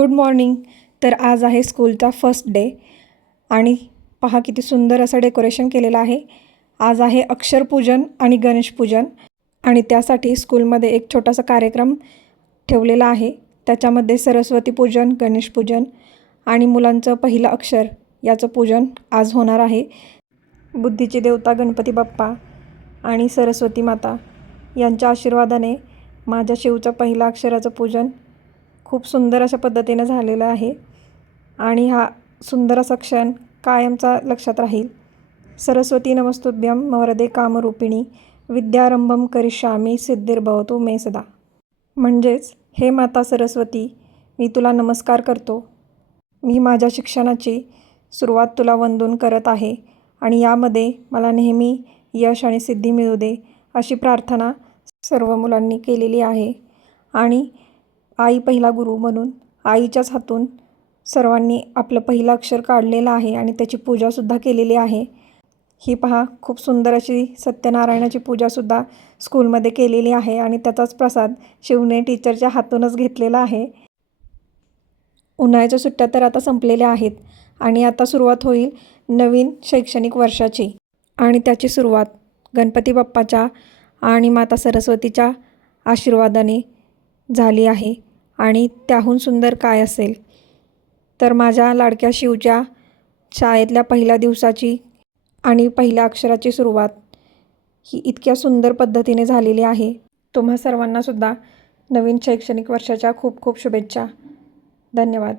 Good morning. तर आज आहे स्कूलचा फर्स्ट डे आणि पहा किती सुंदर असं डेकोरेशन केलेलं आहे. आज आहे अक्षरपूजन आणि गणेशपूजन आणि त्यासाठी स्कूलमध्ये एक छोटासा कार्यक्रम ठेवलेला आहे. त्याच्यामध्ये सरस्वती पूजन, गणेशपूजन आणि मुलांचं पहिलं अक्षर याचं पूजन आज होणार आहे. बुद्धीची देवता गणपती बाप्पा आणि सरस्वती माता यांच्या आशीर्वादाने माझ्या शिवचं पहिलं अक्षराचं पूजन खूप सुंदर अशा पद्धतीनं झालेलं आहे आणि हा सुंदर असा क्षण कायमचा लक्षात राहील. सरस्वती नमस्तुभ्यं वरदे कामरूपिणी विद्यारंभम करिष्यामि सिद्धिर्भवतु मे सदा. म्हणजेच हे माता सरस्वती, मी तुला नमस्कार करतो. मी माझ्या शिक्षणाची सुरुवात तुला वंदून करत आहे आणि यामध्ये मला नेहमी यश आणि सिद्धी मिळू दे अशी प्रार्थना सर्व मुलांनी केलेली आहे. आणि आई पहिला गुरु म्हणून आईच्याच हातून सर्वांनी आपलं पहिलं अक्षर काढलेलं आहे आणि त्याची पूजासुद्धा केलेली आहे. ही पहा खूप सुंदर अशी सत्यनारायणाची पूजासुद्धा स्कूलमध्ये केलेली आहे आणि त्याचाच प्रसाद शिवने टीचरच्या हातूनच घेतलेला आहे. उन्हाळ्याच्या सुट्ट्या तर आता संपलेल्या आहेत आणि आता सुरुवात होईल नवीन शैक्षणिक वर्षाची आणि त्याची सुरुवात गणपती बाप्पाच्या आणि माता सरस्वतीच्या आशीर्वादाने झाली आहे. आणि त्याहून सुंदर काय असेल. तर माझ्या लाडक्या शिवच्या शाळेतल्या पहिल्या दिवसाची आणि पहिल्या अक्षराची सुरुवात ही इतक्या सुंदर पद्धतीने झालेली आहे. तुम्हा सर्वांनासुद्धा नवीन शैक्षणिक वर्षाच्या खूप खूप शुभेच्छा. धन्यवाद.